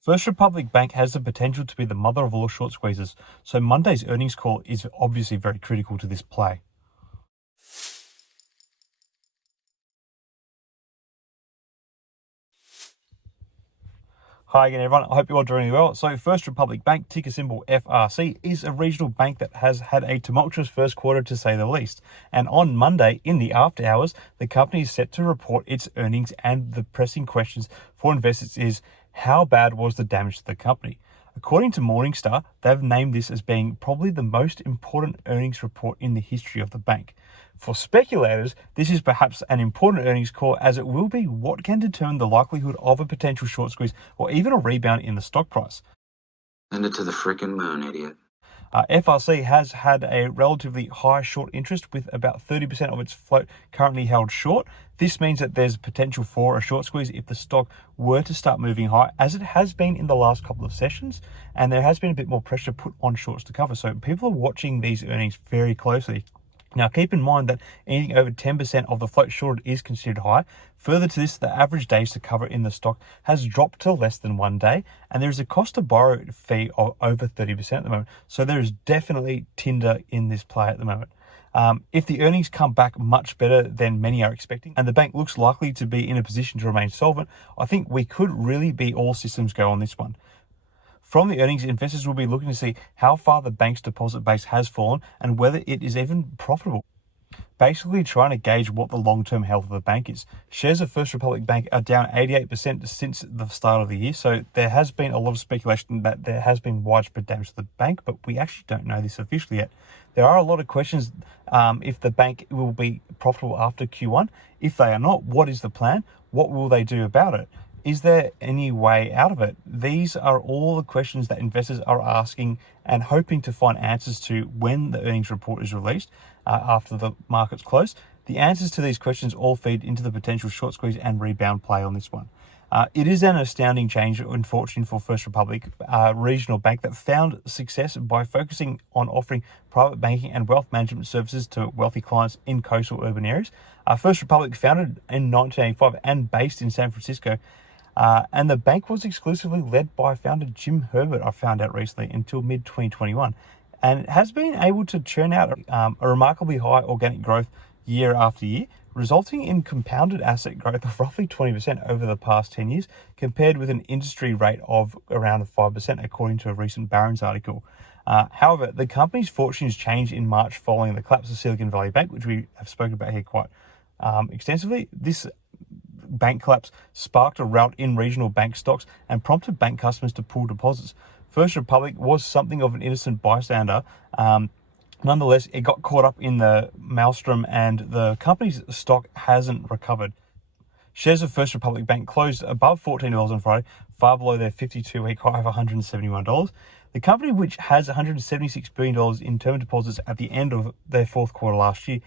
First Republic Bank has the potential to be the mother of all short squeezes, so Monday's earnings call is obviously very critical to this play. Hi again, everyone. I hope you're all doing well. So, First Republic Bank, ticker symbol FRC, is a regional bank that has had a tumultuous first quarter, to say the least. And on Monday, in the after hours, the company is set to report its earnings, and the pressing questions for investors is, how bad was the damage to the company? According to Morningstar, they've named this as being probably the most important earnings report in the history of the bank. For speculators, this is perhaps an important earnings call, as it will be what can determine the likelihood of a potential short squeeze or even a rebound in the stock price. Send it to the frickin' moon, idiot. FRC has had a relatively high short interest, with about 30% of its float currently held short. This means that there's potential for a short squeeze if the stock were to start moving high, as it has been in the last couple of sessions, and there has been a bit more pressure put on shorts to cover. So people are watching these earnings very closely. Now, keep in mind that anything over 10% of the float shorted is considered high. Further to this, the average days to cover in the stock has dropped to less than 1 day, and there is a cost to borrow fee of over 30% at the moment. So there is definitely tinder in this play at the moment. If the earnings come back much better than many are expecting, and the bank looks likely to be in a position to remain solvent, I think we could really be all systems go on this one. From the earnings, investors will be looking to see how far the bank's deposit base has fallen and whether it is even profitable. Basically trying to gauge what the long-term health of the bank is. Shares of First Republic Bank are down 88% since the start of the year, so there has been a lot of speculation that there has been widespread damage to the bank, but we actually don't know this officially yet. There are a lot of questions if the bank will be profitable after Q1. If they are not, what is the plan? What will they do about it? Is there any way out of it? These are all the questions that investors are asking and hoping to find answers to when the earnings report is released after the markets close. The answers to these questions all feed into the potential short squeeze and rebound play on this one. It is an astounding change in fortune for First Republic, a regional bank that found success by focusing on offering private banking and wealth management services to wealthy clients in coastal urban areas. First Republic, founded in 1985 and based in San Francisco, and the bank was exclusively led by founder Jim Herbert, I found out recently, until mid-2021. And it has been able to churn out a remarkably high organic growth year after year, resulting in compounded asset growth of roughly 20% over the past 10 years, compared with an industry rate of around 5%, according to a recent Barron's article. However, the company's fortunes changed in March following the collapse of Silicon Valley Bank, which we have spoken about here quite extensively. This bank collapse sparked a rout in regional bank stocks and prompted bank customers to pull deposits. First Republic was something of an innocent bystander. Nonetheless, it got caught up in the maelstrom, and the company's stock hasn't recovered. Shares of First Republic Bank closed above $14 on Friday, far below their 52-week high of $171. The company, which has $176 billion in term deposits at the end of their fourth quarter last year,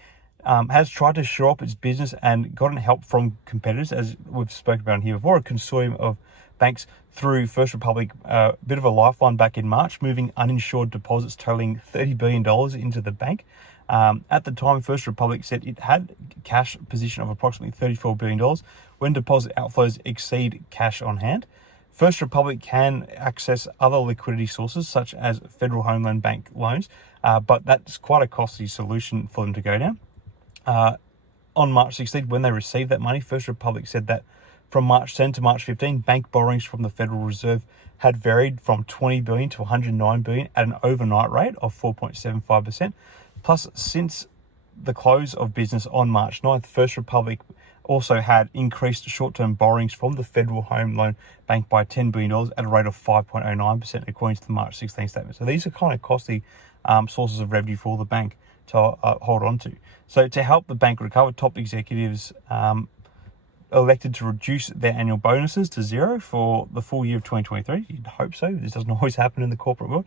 has tried to shore up its business and gotten help from competitors, as we've spoken about here before, a consortium of banks through First Republic, a bit of a lifeline back in March, moving uninsured deposits totaling $30 billion into the bank. At the time, First Republic said it had a cash position of approximately $34 billion when deposit outflows exceed cash on hand. First Republic can access other liquidity sources, such as Federal Home Loan Bank loans, but that's quite a costly solution for them to go down. On March 16, when they received that money, First Republic said that from March 10 to March 15, bank borrowings from the Federal Reserve had varied from $20 billion to $109 billion at an overnight rate of 4.75%. Plus, since the close of business on March 9th, First Republic also had increased short-term borrowings from the Federal Home Loan Bank by $10 billion at a rate of 5.09%, according to the March 16 statement. So these are kind of costly sources of revenue for the bank to hold on to. So to help the bank recover, top executives elected to reduce their annual bonuses to zero for the full year of 2023. You'd hope so. This doesn't always happen in the corporate world.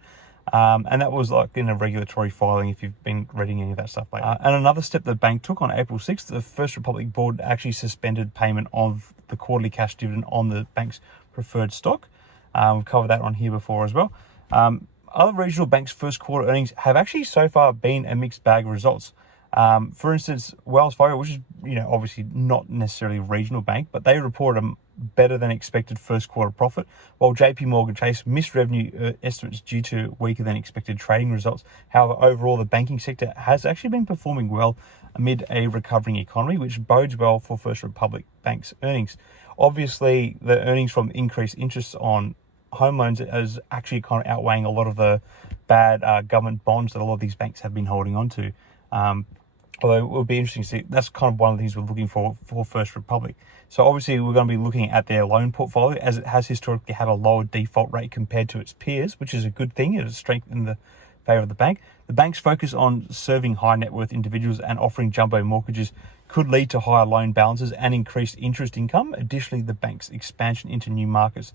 And that was like in a regulatory filing, if you've been reading any of that stuff lately. And another step the bank took on April 6th, the First Republic board actually suspended payment of the quarterly cash dividend on the bank's preferred stock. We've covered that on here before as well. Other regional banks' first quarter earnings have actually so far been a mixed bag of results. For instance, Wells Fargo, which is obviously not necessarily a regional bank, but they reported a better than expected first quarter profit, while JP Morgan Chase missed revenue estimates due to weaker than expected trading results. However, overall, the banking sector has actually been performing well amid a recovering economy, which bodes well for First Republic Bank's earnings. Obviously, the earnings from increased interest on home loans is actually kind of outweighing a lot of the bad government bonds that a lot of these banks have been holding on to. Although it will be interesting to see, that's kind of one of the things we're looking for First Republic. So obviously we're going to be looking at their loan portfolio, as it has historically had a lower default rate compared to its peers, which is a good thing. It has strengthened the favour of the bank. The bank's focus on serving high net worth individuals and offering jumbo mortgages could lead to higher loan balances and increased interest income. Additionally, the bank's expansion into new markets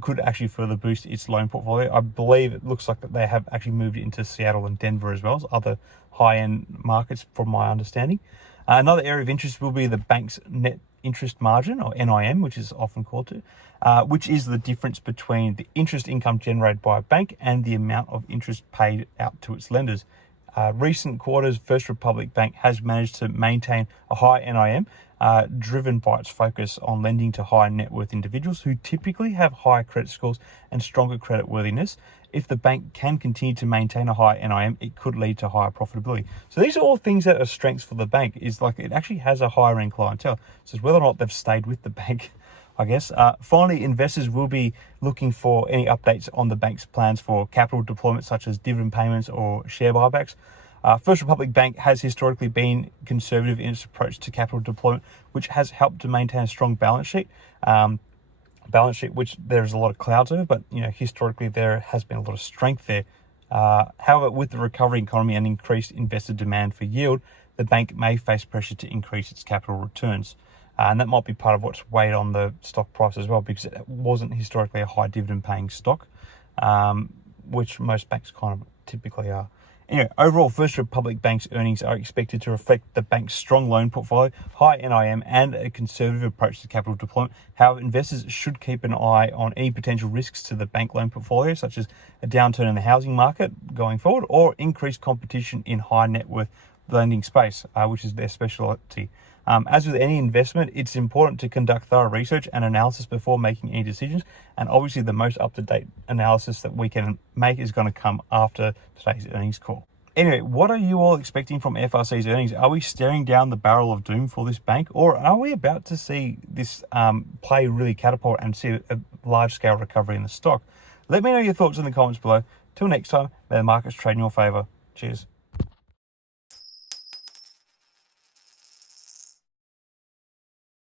could actually further boost its loan portfolio. I believe it looks like that they have actually moved into Seattle and Denver as well as other high-end markets, from my understanding. Another area of interest will be the bank's net interest margin, or NIM, which is often called to, which is the difference between the interest income generated by a bank and the amount of interest paid out to its lenders. Recent quarters, First Republic Bank has managed to maintain a high NIM, driven by its focus on lending to high net worth individuals who typically have higher credit scores and stronger credit worthiness. If the bank can continue to maintain a high NIM, it could lead to higher profitability. So these are all things that are strengths for the bank. Is like it actually has a higher end clientele. So it's whether or not they've stayed with the bank, I guess. Finally, investors will be looking for any updates on the bank's plans for capital deployment, such as dividend payments or share buybacks. First Republic Bank has historically been conservative in its approach to capital deployment, which has helped to maintain a strong balance sheet. Which there's a lot of clouds over, but historically there has been a lot of strength there. However, with the recovering economy and increased investor demand for yield, the bank may face pressure to increase its capital returns. And that might be part of what's weighed on the stock price as well, because it wasn't historically a high dividend paying stock, which most banks kind of typically are. Anyway, overall, First Republic Bank's earnings are expected to reflect the bank's strong loan portfolio, high NIM, and a conservative approach to capital deployment. However, investors should keep an eye on any potential risks to the bank loan portfolio, such as a downturn in the housing market going forward, or increased competition in high net worth lending space, which is their specialty. As with any investment, it's important to conduct thorough research and analysis before making any decisions. And obviously, the most up-to-date analysis that we can make is going to come after today's earnings call. Anyway, what are you all expecting from FRC's earnings? Are we staring down the barrel of doom for this bank, or are we about to see this play really catapult and see a large-scale recovery in the stock? Let me know your thoughts in the comments below. Till next time, may the markets trade in your favour. Cheers.